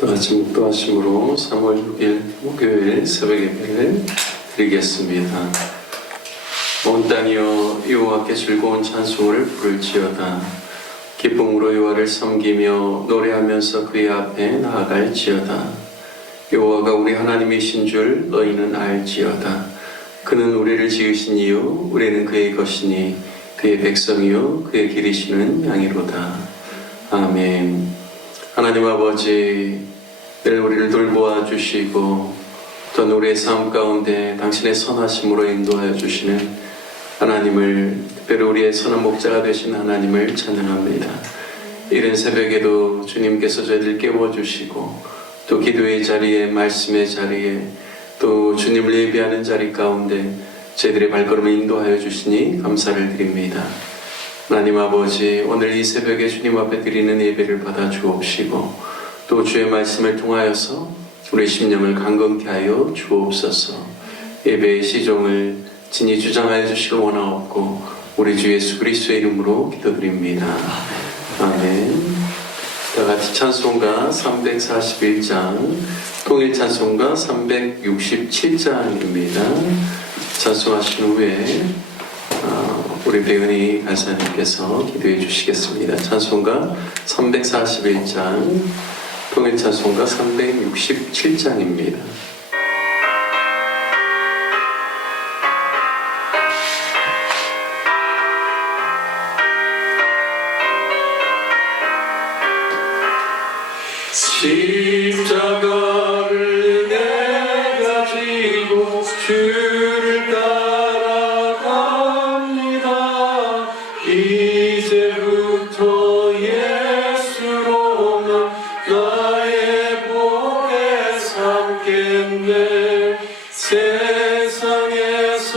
다같이 묵도하심으로 3월 6일 목요일 새벽 예배를 드리겠습니다. 온 땅이여 여호와께 즐거운 찬송을 부를지어다. 기쁨으로 여호와를 섬기며 노래하면서 그의 앞에 나아갈지어다. 여호와가 우리 하나님이신 줄 너희는 알지어다. 그는 우리를 지으신 이요 우리는 그의 것이니 그의 백성이요 그의 기르시는 양이로다. 아멘. 하나님 아버지, 늘 우리를 돌보아 주시고 또 우리의 삶 가운데 당신의 선하심으로 인도하여 주시는 하나님을, 특별히 우리의 선한 목자가 되신 하나님을 찬양합니다. 이른 새벽에도 주님께서 저희들 깨워주시고 또 기도의 자리에, 말씀의 자리에, 또 주님을 예배하는 자리 가운데 저희들의 발걸음을 인도하여 주시니 감사를 드립니다. 하나님 아버지, 오늘 이 새벽에 주님 앞에 드리는 예배를 받아 주옵시고 또 주의 말씀을 통하여서 우리 심령을 강건케 하여 주옵소서. 예배의 시종을 진히 주장하여 주시길 원하옵고 우리 주 예수 그리스도의 이름으로 기도드립니다. 아멘. 다같이 찬송가 341장, 통일 찬송가 367장입니다. 찬송하신 후에 우리 배은희 간사님께서 기도해 주시겠습니다. 찬송가 341장, 통일 찬송가 367장입니다. 십자가를 내가 지고 주를 따라갑니다. 이제부터 예수로만 나의 복에 삼겠네. 세상에서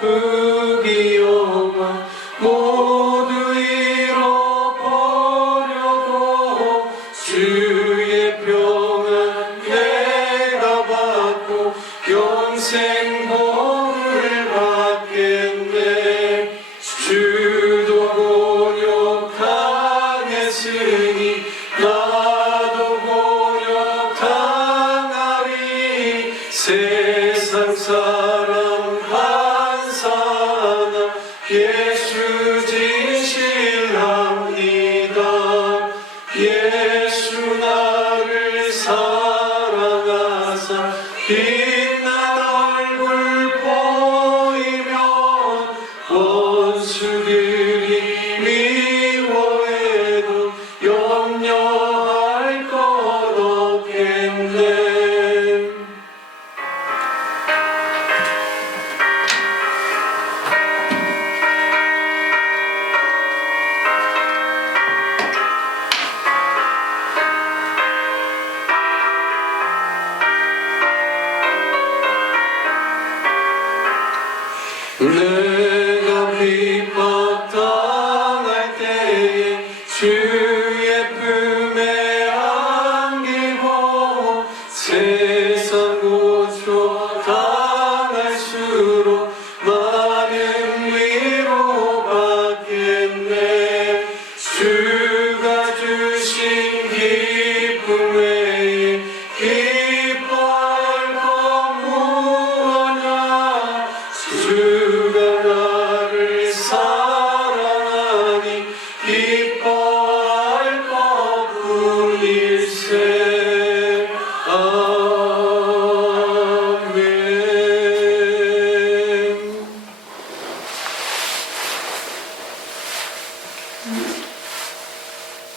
부귀영화 모두 잃어버려도 주의 평안 내가 받고 영생 복을 받겠네. 주도 곤욕 당했으니 나도 곤욕 당하리. 세상 사람 반사나 예수 진실합니다. 예수 나를 사랑하사 빛난 얼굴 보이면 원수들이 미워해도 염려할 것 없겠네. 내가 핍박당할 때에 주의 품에 안기고 세상 고초 당할수록 많은 위로 받겠네. 주가 주신 기쁨 외에 기뻐할 것 무엇냐. 주가 나를 사랑하니 기뻐할 것뿐일세. 아멘.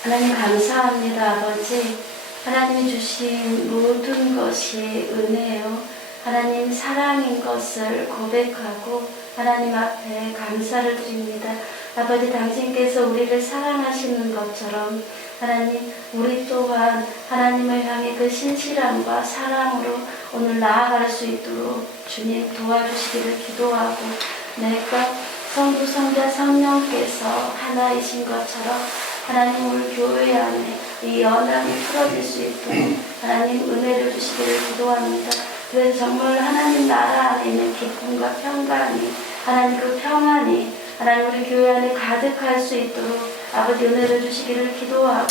하나님 감사합니다. 아버지, 하나님이 주신 모든 것이 은혜요, 하나님 사랑인 것을 고백하고 하나님 앞에 감사를 드립니다. 아버지, 당신께서 우리를 사랑하시는 것처럼 하나님, 우리 또한 하나님을 향해 그 신실함과 사랑으로 오늘 나아갈 수 있도록 주님 도와주시기를 기도하고, 내가 성부, 성자, 성령께서 하나이신 것처럼 하나님 우리 교회 안에 이 연합이 풀어질 수 있도록 하나님 은혜를 주시기를 기도합니다. 그래서 정말 하나님 나라 안에 있는 기쁨과 평강이, 하나님 그 평안이 하나님 우리 교회 안에 가득할 수 있도록 아버지 은혜를 주시기를 기도하고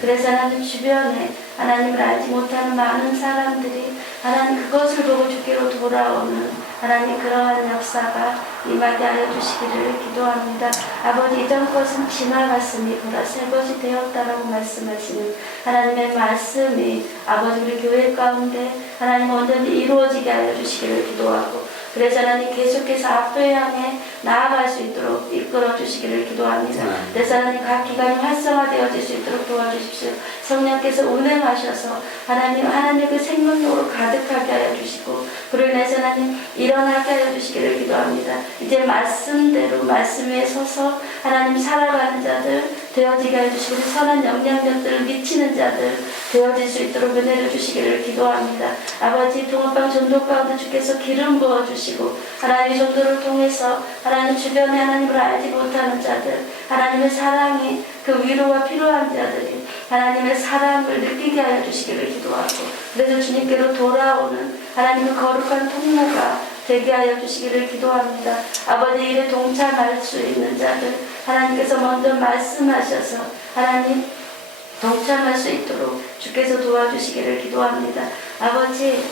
그래서 하나님 주변에 하나님을 알지 못하는 많은 사람들이 하나님 그것을 보고 주께로 돌아오는 하나님 그러한 역사가 임하게 하여 주시기를 기도합니다. 아버지 이전 것은 지나갔으니 보라 새 것이 되었다라고 말씀하시는 하나님의 말씀이 아버지 우리 교회 가운데 하나님 온전히 이루어지게 하여 주시기를 기도하고 그래서 하나님 계속해서 앞을 향해 나아갈 수 있도록 이끌어 주시기를 기도합니다. 그래서 하나님 각 기관이 활성화되어질 수 있도록 도와주십시오. 성령께서 운행하셔서 하나님의 그 생명력으로 가득하게 하여 주시고 그로 인해서 하나님 일어나게 하여 주시기를 기도합니다. 이제 말씀대로 말씀 위에 서서 하나님 살아가는 자들 되어지게 하여 주시고 선한 영향력들을 미치는 자들 되어질 수 있도록 은혜를 주시기를 기도합니다. 아버지 통합방 전도 가운데 주께서 기름 부어주시고 하나님의 전도를 통해서 하나님 주변에 하나님을 알지 못하는 자들 하나님의 사랑이 그 위로가 필요한 자들이 하나님의 사랑을 느끼게 하여 주시기를 기도하고 그래서 주님께로 돌아오는 하나님의 거룩한 통로가 되게 하여 주시기를 기도합니다. 아버지 일에 동참할 수 있는 자들 하나님께서 먼저 말씀하셔서 하나님 동참할 수 있도록 주께서 도와주시기를 기도합니다. 아버지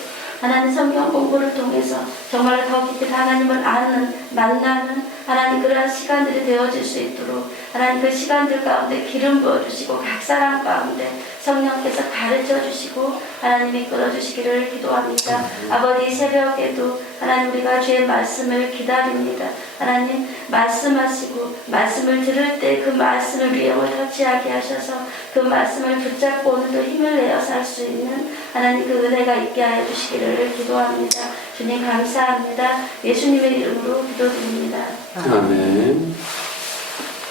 하나님 성경 공부를 통해서 정말 더 깊이 하나님을 아는 만나는 하나님 그러한 시간들이 되어질 수 있도록 하나님 그 시간들 가운데 기름 부어주시고 각 사람 가운데 성령께서 가르쳐 주시고 하나님 이끌어 주시기를 기도합니다. 아버지 새벽에도 하나님 우리가 주의 말씀을 기다립니다. 하나님 말씀하시고 말씀을 들을 때 그 말씀을 우리 영을 터치하게 하셔서 그 말씀을 붙잡고 오늘도 힘을 내어 살 수 있는 하나님 그 은혜가 있게 하여 주시기를 기도합니다. 주님 감사합니다. 예수님의 이름으로 기도드립니다. 아멘.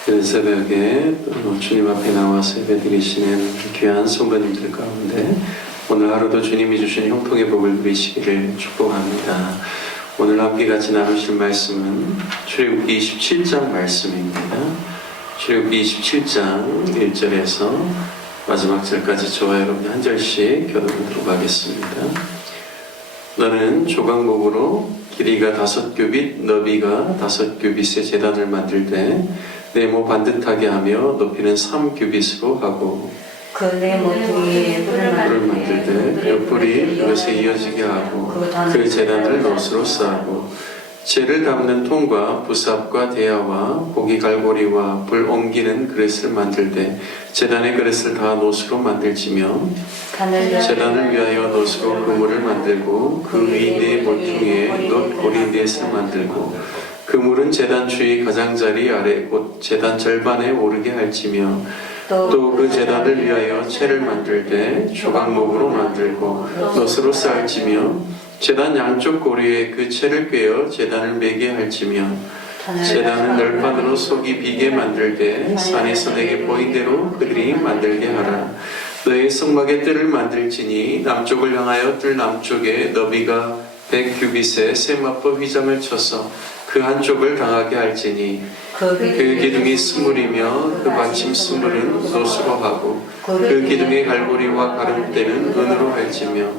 그 새벽에 주님 앞에 나와서 예배드리시는 귀한 성도님들 가운데 오늘 하루도 주님이 주신 형통의 복을 누리시기를 축복합니다. 오늘 함께 같이 나누실 말씀은 출애굽기 27장 말씀입니다. 출애굽기 27장 1절에서 마지막 절까지 저와 여러분이 한 절씩 교독하도록 하겠습니다. 너는 조각목으로 길이가 5규빗, 너비가 5규빗의 제단을 만들 때 네모 반듯하게 하며 높이는 3규빗으로 하고 그 네모 등에 불을 만들 때 옆불이 그것에 이어지게 하고 그 제단을 놋으로 쌓고 재를 담는 통과 부삽과 대야와 고기 갈고리와 불 옮기는 그릇을 만들 때 제단의 그릇을 다 놋으로 만들지며 제단을 위하여 놋으로 그물을 만들고 그 위 네 몰퉁이에 놋 고리 넷을 만들고 그물은 제단 주위 가장자리 아래 곧 제단 절반에 오르게 할지며 또 그 제단을 위하여 채를 만들 때 조각목으로 만들고 놋으로 쌓을지며 제단 양쪽 고리에 그 채를 꿰어 제단을 매게 할지며 제단은 널판으로 속이 비게 만들 때 산에서 내게 보인 대로 그들이 만들게 하라. 너의 성막의 뜰을 만들지니 남쪽을 향하여 뜰 남쪽에 너비가 100규빗의 세마포 휘장을 쳐서 그 한쪽을 당하게 할지니 그 기둥이 스물이며 그 받침 스물은 놋으로 하고 그 기둥의 갈고리와 가름대는 은으로 할지며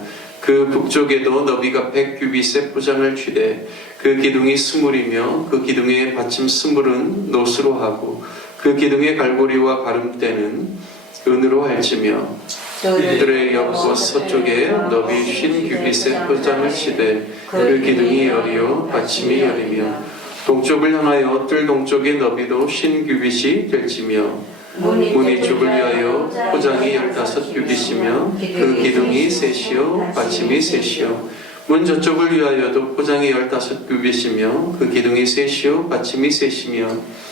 그 북쪽에도 너비가 100규빗의 포장을 취되 그 기둥이 스물이며 그 기둥의 받침 스물은 놋으로 하고 그 기둥의 갈고리와 가름대는 은으로 할지며 이들의 옆과 서쪽에 너비 50규빗의 포장을 치되 그 기둥이 열이요 받침이 열이며 동쪽을 향하여 뜰 동쪽의 너비도 50규빗이 될지며 문이 쪽을 위하여 포장이 15규빗이며 그 기둥이 셋이요 받침이 셋이요 문 저쪽을 위하여도 포장이 15규빗이며 그 기둥이 셋이요 받침이 셋이며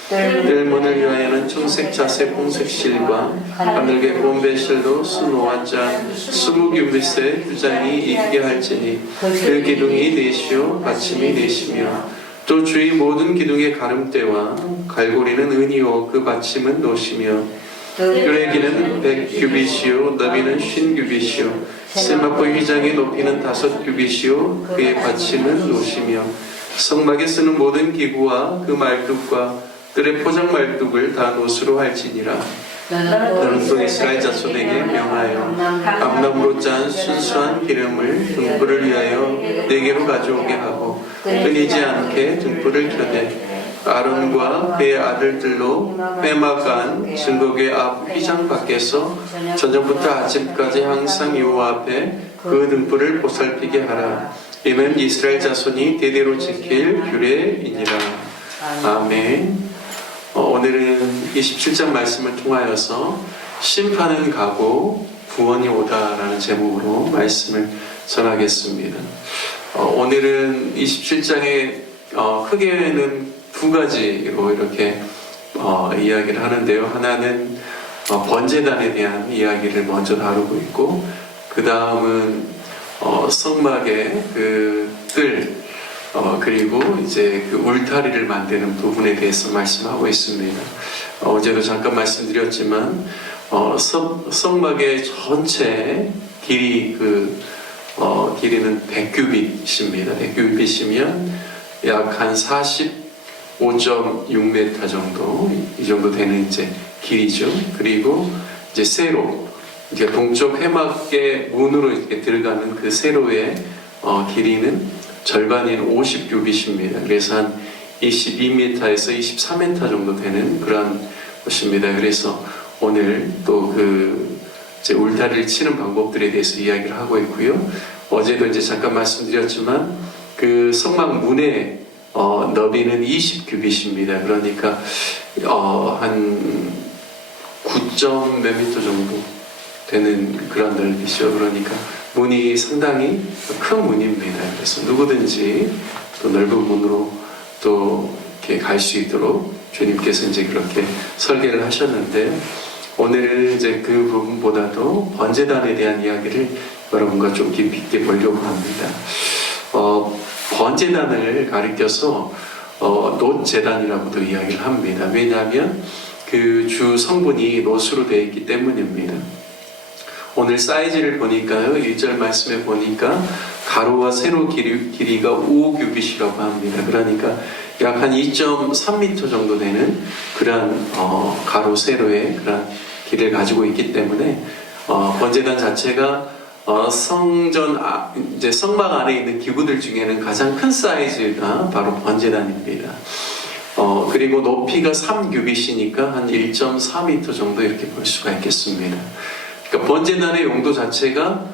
뜰 문을 위하여는 청색 자색 홍색 실과 하늘개 곰배 실로 수노아짠 20규빗의 규장이 있게 할지니 그 기둥이 넷이요 받침이 넷이며 또 주위 모든 기둥의 가름대와 갈고리는 은이요 그 받침은 놋이며 뚜레기는 100규빗이요 너비는 50규빗이요 세마포 휘장의 높이는 5규빗이요 그의 받침은 놋이며 성막에 쓰는 모든 기구와 그 말뚝과 뜰의 포장 말뚝을 다 놋으로 할지니라. 너는 또 이스라엘 자손에게 명하여 감나무로 짠 순수한 기름을 등불을 위하여 4개로 가져오게 하고 끊이지 않게 등불을 켜되 아론과 그의 아들들로 회막안 증거궤 앞 휘장 밖에서 저녁부터 아침까지 항상 여호와 앞에 그 등불을 보살피게 하라. 이는 이스라엘 자손이 대대로 지킬 규례이니라. 아멘. 오늘은 27장 말씀을 통하여서 심판은 가고 구원이 오다라는 제목으로 말씀을 전하겠습니다. 오늘은 27장에 크게는 두 가지로 이렇게 이야기를 하는데요. 하나는 번제단에 대한 이야기를 먼저 다루고 있고, 그 다음은 성막의 그 뜰, 그리고 이제 그 울타리를 만드는 부분에 대해서 말씀하고 있습니다. 어제도 잠깐 말씀드렸지만 성막의 전체 길이 길이는 100규빗입니다. 100규빗이면 약 한 45.6m 정도, 이 정도 되는 이제 길이죠. 그리고 이제 세로, 이제 동쪽 회막의 문으로 이렇게 들어가는 그 세로의 길이는 절반인 50규빗입니다. 그래서 한 22m에서 23m 정도 되는 그런 것입니다. 그래서 오늘 또 이제 울타리를 치는 방법들에 대해서 이야기를 하고 있고요. 어제도 이제 잠깐 말씀드렸지만 그 성막 문의 너비는 20규빗입니다. 그러니까 한 9점 몇 미터 정도 되는 그런 넓이죠. 그러니까 문이 상당히 큰 문입니다. 그래서 누구든지 또 넓은 문으로 또 이렇게 갈 수 있도록 주님께서 이제 그렇게 설계를 하셨는데, 오늘은 이제 그 부분보다도 번제단에 대한 이야기를 여러분과 좀 깊이 있게 보려고 합니다. 번제단을 가리켜서 놋제단이라고도 이야기를 합니다. 왜냐하면 그 주 성분이 놋으로 되어 있기 때문입니다. 오늘 사이즈를 보니까요, 1절 말씀에 보니까 가로와 세로 길이가 5규빗이라고 합니다. 그러니까 약 한 2.3m 정도 되는 그런 가로 세로의 그런 길을 가지고 있기 때문에 번제단 자체가 이제 성막 안에 있는 기구들 중에는 가장 큰 사이즈가 바로 번제단입니다. 그리고 높이가 3규빗이니까 한 1.4m 정도 이렇게 볼 수가 있겠습니다. 그러니까 번제단의 용도 자체가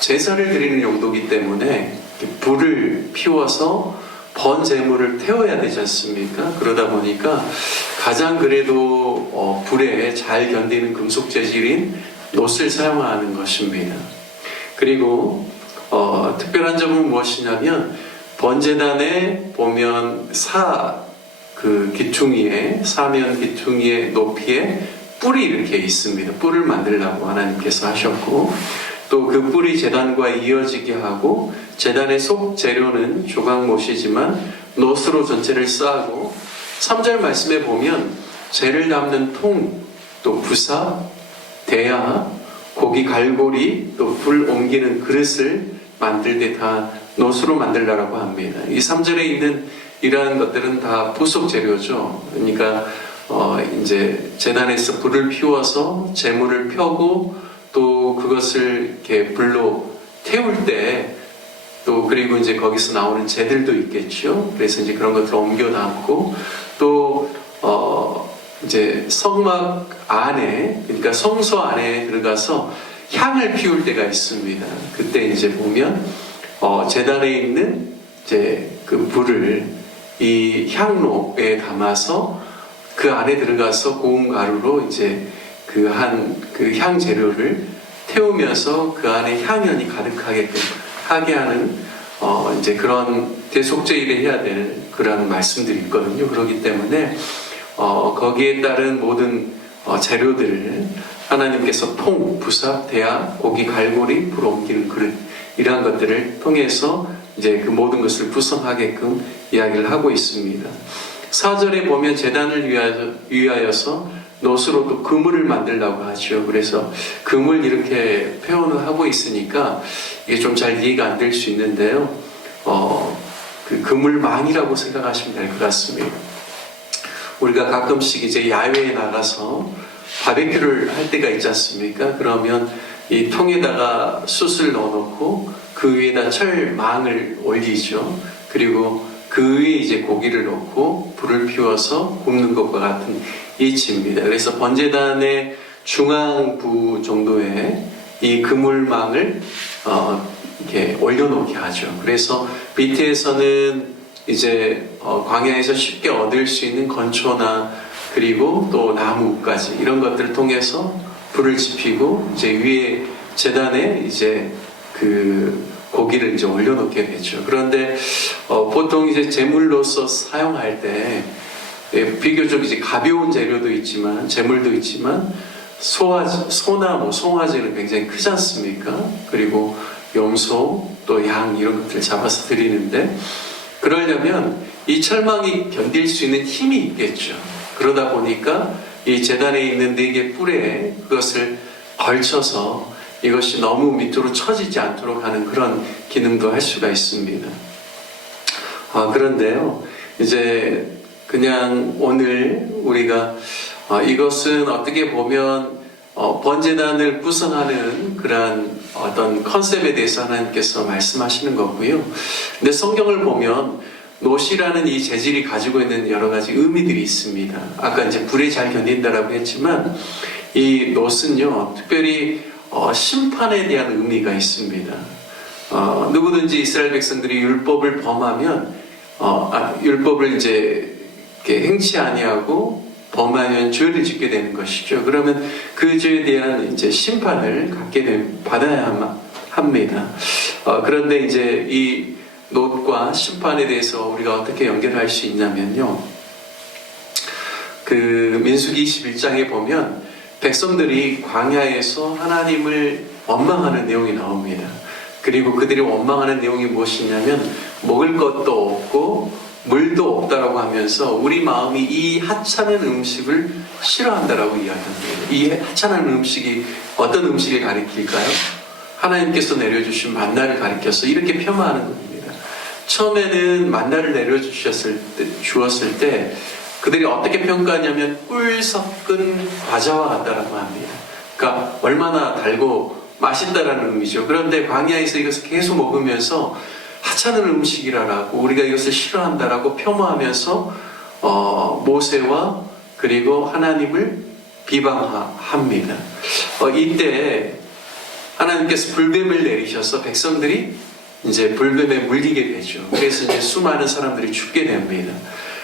제사를 드리는 용도이기 때문에 불을 피워서 번제물을 태워야 되지 않습니까? 그러다 보니까 가장 그래도 불에 잘 견디는 금속 재질인 놋을 사용하는 것입니다. 그리고 특별한 점은 무엇이냐면 번제단에 보면 사면 기퉁이의 높이에 뿔이 이렇게 있습니다. 뿔을 만들라고 하나님께서 하셨고, 또 그 뿔이 제단과 이어지게 하고, 제단의 속 재료는 조각못이지만 놋으로 전체를 쌓고, 3절 말씀에 보면 재를 담는 통, 또 부사, 대야, 고기 갈고리, 또 불 옮기는 그릇을 만들 때 다 놋으로 만들라고 합니다. 이 3절에 있는 이러한 것들은 다 부속 재료죠. 그러니까 이제 제단에서 불을 피워서 제물을 펴고, 또 그것을 이렇게 불로 태울 때, 또 그리고 이제 거기서 나오는 재들도 있겠죠. 그래서 이제 그런 것들을 옮겨 담고, 또 이제 성막 안에, 그러니까 성소 안에 들어가서 향을 피울 때가 있습니다. 그때 이제 보면 제단에 있는 이제 그 불을 이 향로에 담아서 그 안에 들어가서 고운 가루로 이제 그 향 재료를 태우면서 그 안에 향연이 가득하게끔 하게 하는 이제 그런 대속제일에 해야 될 그런 말씀들이 있거든요. 그렇기 때문에 거기에 따른 모든 재료들을 하나님께서 통, 부삽, 대야, 고기 갈고리, 불 옮기는 그릇, 이러한 것들을 통해서 이제 그 모든 것을 구성하게끔 이야기를 하고 있습니다. 4절에 보면 제단을 위하여서 놋으로 또 그물을 만들라고 하죠. 그래서 그물 이렇게 표현을 하고 있으니까 이게 좀 잘 이해가 안 될 수 있는데요. 그 그물망이라고 생각하시면 될 것 같습니다. 우리가 가끔씩 이제 야외에 나가서 바베큐를 할 때가 있지 않습니까? 그러면 이 통에다가 숯을 넣어놓고 그 위에다 철망을 올리죠. 그리고 그 그 위에 이제 고기를 넣고 불을 피워서 굽는 것과 같은 이치입니다. 그래서 번제단의 중앙부 정도에 이 그물망을 이렇게 올려놓게 하죠. 그래서 밑에서는 이제 광야에서 쉽게 얻을 수 있는 건초나 그리고 또 나무까지 이런 것들을 통해서 불을 지피고 이제 위에 제단에 이제 그 고기를 이제 올려놓게 되죠. 그런데 보통 이제 제물로서 사용할 때 비교적 이제 가벼운 재료도 있지만 제물도 있지만 소나 뭐 송아지는 굉장히 크지 않습니까? 그리고 염소 또 양 이런 것들을 잡아서 드리는데 그러려면 이 철망이 견딜 수 있는 힘이 있겠죠. 그러다 보니까 이 제단에 있는 4개 뿔에 그것을 걸쳐서 이것이 너무 밑으로 처지지 않도록 하는 그런 기능도 할 수가 있습니다. 그런데요, 이제 그냥 오늘 우리가 이것은 어떻게 보면 번제단을 구성하는 그러한 어떤 컨셉에 대해서 하나님께서 말씀하시는 거고요. 근데 성경을 보면 놋이라는 이 재질이 가지고 있는 여러 가지 의미들이 있습니다. 아까 이제 불에 잘 견딘다라고 했지만 이 놋은요, 특별히 심판에 대한 의미가 있습니다. 누구든지 이스라엘 백성들이 율법을 범하면 율법을 이제 이렇게 행치 아니하고 범하면 죄를 짓게 되는 것이죠. 그러면 그 죄에 대한 이제 심판을 받아야 합니다. 그런데 이제 이 놋과 심판에 대해서 우리가 어떻게 연결할 수 있냐면요. 그 민수기 21장에 보면 백성들이 광야에서 하나님을 원망하는 내용이 나옵니다. 그리고 그들이 원망하는 내용이 무엇이냐면 먹을 것도 없고 물도 없다라고 하면서 우리 마음이 이 하찮은 음식을 싫어한다라고 이야기합니다. 이 하찮은 음식이 어떤 음식을 가리킬까요? 하나님께서 내려주신 만나를 가리켜서 이렇게 폄하하는 겁니다. 처음에는 만나를 주었을 때 그들이 어떻게 평가하냐면 꿀 섞은 과자와 같다라고 합니다. 그러니까 얼마나 달고 맛있다라는 의미죠. 그런데 광야에서 이것을 계속 먹으면서 하찮은 음식이라고 우리가 이것을 싫어한다라고 폄하하면서 모세와 그리고 하나님을 비방합니다. 이때 하나님께서 불뱀을 내리셔서 백성들이 이제 불뱀에 물리게 되죠. 그래서 이제 수많은 사람들이 죽게 됩니다.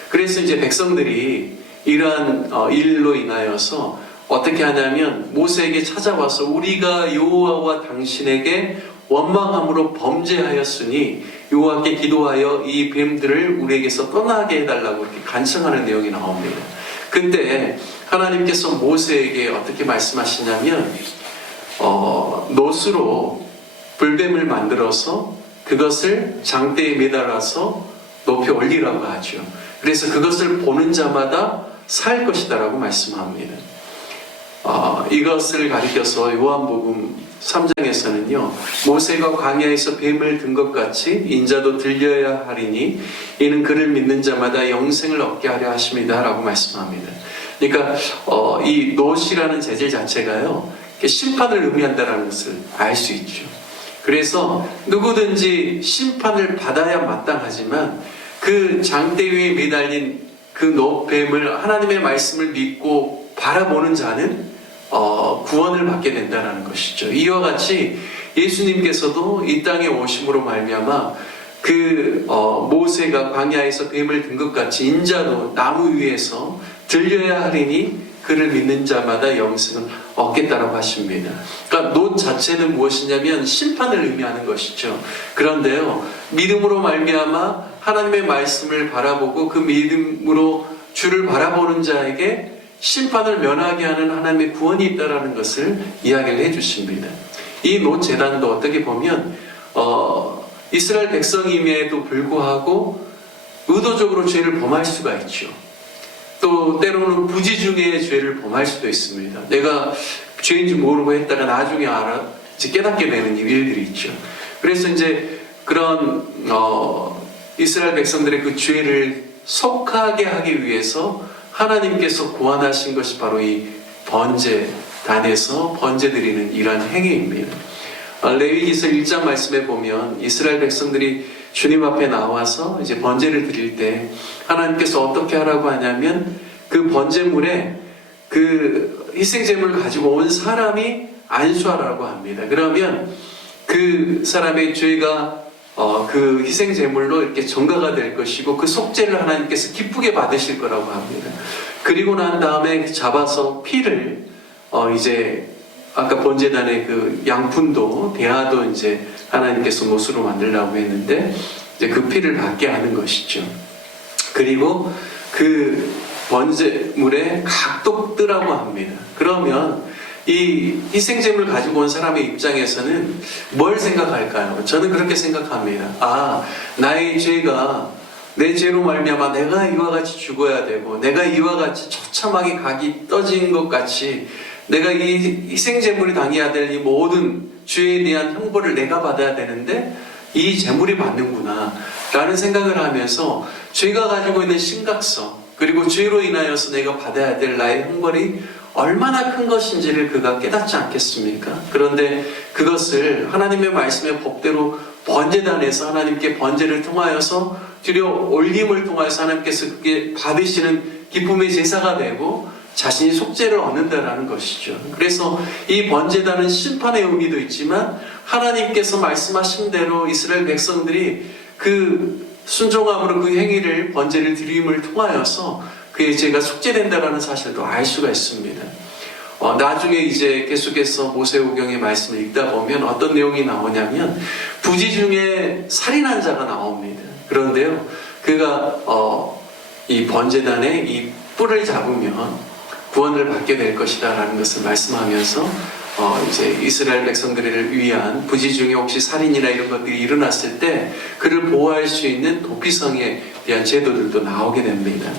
그래서 이제 백성들이 이러한 일로 인하여서 어떻게 하냐면 모세에게 찾아와서 우리가 여호와와 당신에게 원망함으로 범죄하였으니 여호와께 기도하여 이 뱀들을 우리에게서 떠나게 해달라고 이렇게 간청하는 내용이 나옵니다. 근데 하나님께서 모세에게 어떻게 말씀하시냐면 놋으로 불뱀을 만들어서 그것을 장대에 매달아서 높이 올리라고 하죠. 그래서 그것을 보는 자마다 살 것이다라고 말씀합니다. 이것을 가리켜서 요한복음 3장에서는요, 모세가 광야에서 뱀을 든 것 같이 인자도 들려야 하리니 이는 그를 믿는 자마다 영생을 얻게 하려 하십니다 라고 말씀합니다. 그러니까 이 놋이라는 재질 자체가요, 심판을 의미한다는 것을 알 수 있죠. 그래서 누구든지 심판을 받아야 마땅하지만 그 장대 위에 매달린 그 놋뱀을 하나님의 말씀을 믿고 바라보는 자는 구원을 받게 된다는 것이죠. 이와 같이 예수님께서도 이 땅에 오심으로 말미암아 그 모세가 광야에서 뱀을 든 것 같이 인자도 나무 위에서 들려야 하리니 그를 믿는 자마다 영생을 얻겠다라고 하십니다. 그러니까 놋 자체는 무엇이냐면 심판을 의미하는 것이죠. 그런데요, 믿음으로 말미암아 하나님의 말씀을 바라보고 그 믿음으로 주를 바라보는 자에게 심판을 면하게 하는 하나님의 구원이 있다는 것을 이야기를 해주십니다. 이 놋 제단도 어떻게 보면 이스라엘 백성임에도 불구하고 의도적으로 죄를 범할 수가 있죠. 또 때로는 부지중에 죄를 범할 수도 있습니다. 내가 죄인지 모르고 했다가 나중에 이제 깨닫게 되는 일들이 있죠. 그래서 이제 그런 이스라엘 백성들의 그 죄를 속하게 하기 위해서 하나님께서 고안하신 것이 바로 이 번제단에서 번제드리는 이러한 행위입니다. 레위기서 1장 말씀에 보면 이스라엘 백성들이 주님 앞에 나와서 이제 번제를 드릴 때 하나님께서 어떻게 하라고 하냐면 그 번제물에 그 희생제물을 가지고 온 사람이 안수하라고 합니다. 그러면 그 사람의 죄가 그 희생제물로 이렇게 전가가 될 것이고 그 속죄를 하나님께서 기쁘게 받으실 거라고 합니다. 그리고 난 다음에 잡아서 피를 이제 아까 번제단의 그 양푼도 대하도 이제 하나님께서 못으로 만들라고 했는데 이제 그 피를 받게 하는 것이죠. 그리고 그 번제물에 각도 뜨라고 합니다. 그러면 이 희생제물 가지고 온 사람의 입장에서는 뭘 생각할까요? 저는 그렇게 생각합니다. 아, 나의 죄가 내 죄로 말미암아 내가 이와 같이 죽어야 되고 내가 이와 같이 처참하게 각이 떠진 것 같이 내가 이 희생제물이 당해야 될 이 모든 죄에 대한 형벌을 내가 받아야 되는데 이 제물이 받는구나 라는 생각을 하면서 죄가 가지고 있는 심각성 그리고 죄로 인하여서 내가 받아야 될 나의 형벌이 얼마나 큰 것인지를 그가 깨닫지 않겠습니까? 그런데 그것을 하나님의 말씀의 법대로 번제단에서 하나님께 번제를 통하여서 드려 올림을 통하여서 하나님께서 그게 받으시는 기쁨의 제사가 되고 자신이 속죄를 얻는다라는 것이죠. 그래서 이 번제단은 심판의 의미도 있지만 하나님께서 말씀하신 대로 이스라엘 백성들이 그 순종함으로 그 행위를 번제를 드림을 통하여서 그의 죄가 속죄된다라는 사실도 알 수가 있습니다. 나중에 이제 계속해서 모세오경의 말씀을 읽다 보면 어떤 내용이 나오냐면 부지 중에 살인한 자가 나옵니다. 그런데요, 그가 이 번제단의 이 뿔을 잡으면 구원을 받게 될 것이다라는 것을 말씀하면서 이제 이스라엘 백성들을 위한 부지 중에 혹시 살인이나 이런 것들이 일어났을 때 그를 보호할 수 있는 도피성에 대한 제도들도 나오게 됩니다.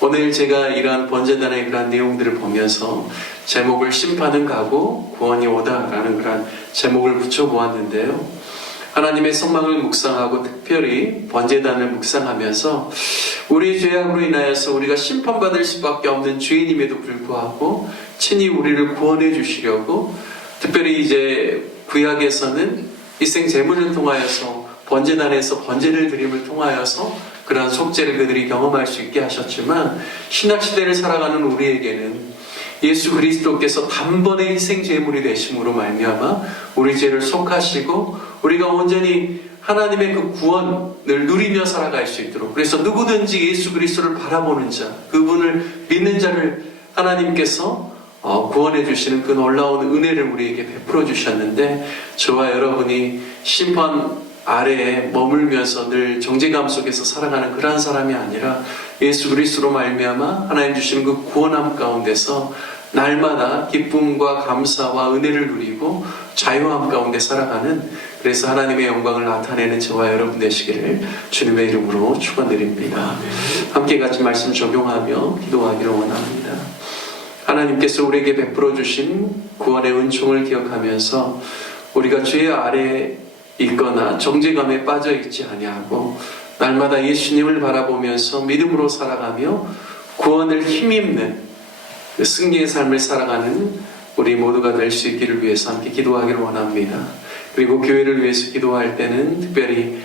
오늘 제가 이러한 번제단의 그러한 내용들을 보면서 제목을 심판은 가고 구원이 오다라는 그러한 제목을 붙여보았는데요. 하나님의 성망을 묵상하고 특별히 번제단을 묵상하면서 우리의 죄악으로 인하여서 우리가 심판받을 수밖에 없는 죄인임에도 불구하고 친히 우리를 구원해 주시려고 특별히 이제 구약에서는 희생 제물을 통하여서 번제단에서 번제를 드림을 통하여서 그러한 속죄를 그들이 경험할 수 있게 하셨지만 신약시대를 살아가는 우리에게는 예수 그리스도께서 단번에 희생 제물이 되심으로 말미암아 우리 죄를 속하시고 우리가 온전히 하나님의 그 구원을 누리며 살아갈 수 있도록 그래서 누구든지 예수 그리스도를 바라보는 자 그분을 믿는 자를 하나님께서 구원해 주시는 그 놀라운 은혜를 우리에게 베풀어 주셨는데 저와 여러분이 심판 아래에 머물면서 늘 정죄감 속에서 살아가는 그러한 사람이 아니라 예수 그리스도로 말미암아 하나님 주시는 그 구원함 가운데서 날마다 기쁨과 감사와 은혜를 누리고 자유함 가운데 살아가는 그래서 하나님의 영광을 나타내는 저와 여러분 되시기를 주님의 이름으로 축원드립니다. 함께 같이 말씀 적용하며 기도하기를 원합니다. 하나님께서 우리에게 베풀어 주신 구원의 은총을 기억하면서 우리가 죄 아래에 있거나 정죄감에 빠져 있지 아니하고 날마다 예수님을 바라보면서 믿음으로 살아가며 구원을 힘입는 그 승리의 삶을 살아가는 우리 모두가 될 수 있기를 위해서 함께 기도하기를 원합니다. 그리고 교회를 위해서 기도할 때는 특별히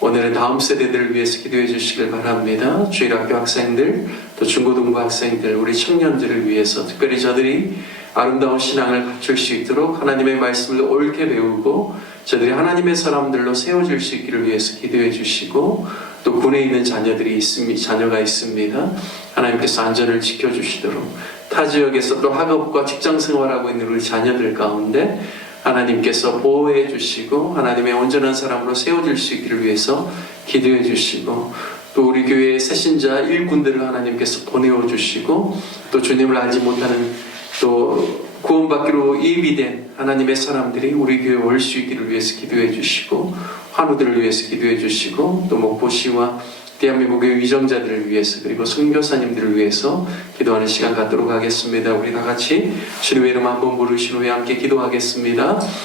오늘은 다음 세대들을 위해서 기도해 주시길 바랍니다. 주일학교 학생들, 또 중고등부 학생들, 우리 청년들을 위해서 특별히 저들이 아름다운 신앙을 갖출 수 있도록 하나님의 말씀을 옳게 배우고 저들이 하나님의 사람들로 세워질 수 있기를 위해서 기도해 주시고 또 군에 있는 자녀가 있습니다. 하나님께서 안전을 지켜주시도록 타 지역에서 또 학업과 직장 생활하고 있는 우리 자녀들 가운데 하나님께서 보호해 주시고 하나님의 온전한 사람으로 세워질 수 있기를 위해서 기도해 주시고 또 우리 교회의 새신자 일꾼들을 하나님께서 보내어 주시고 또 주님을 알지 못하는 또 구원받기로 예비된 하나님의 사람들이 우리 교회에 올 수 있기를 위해서 기도해 주시고 환우들을 위해서 기도해 주시고 또 목포시와 대한민국의 위정자들을 위해서 그리고 선교사님들을 위해서 기도하는 시간 갖도록 하겠습니다. 우리 다 같이 주님의 이름 한번 부르신 후에 함께 기도하겠습니다.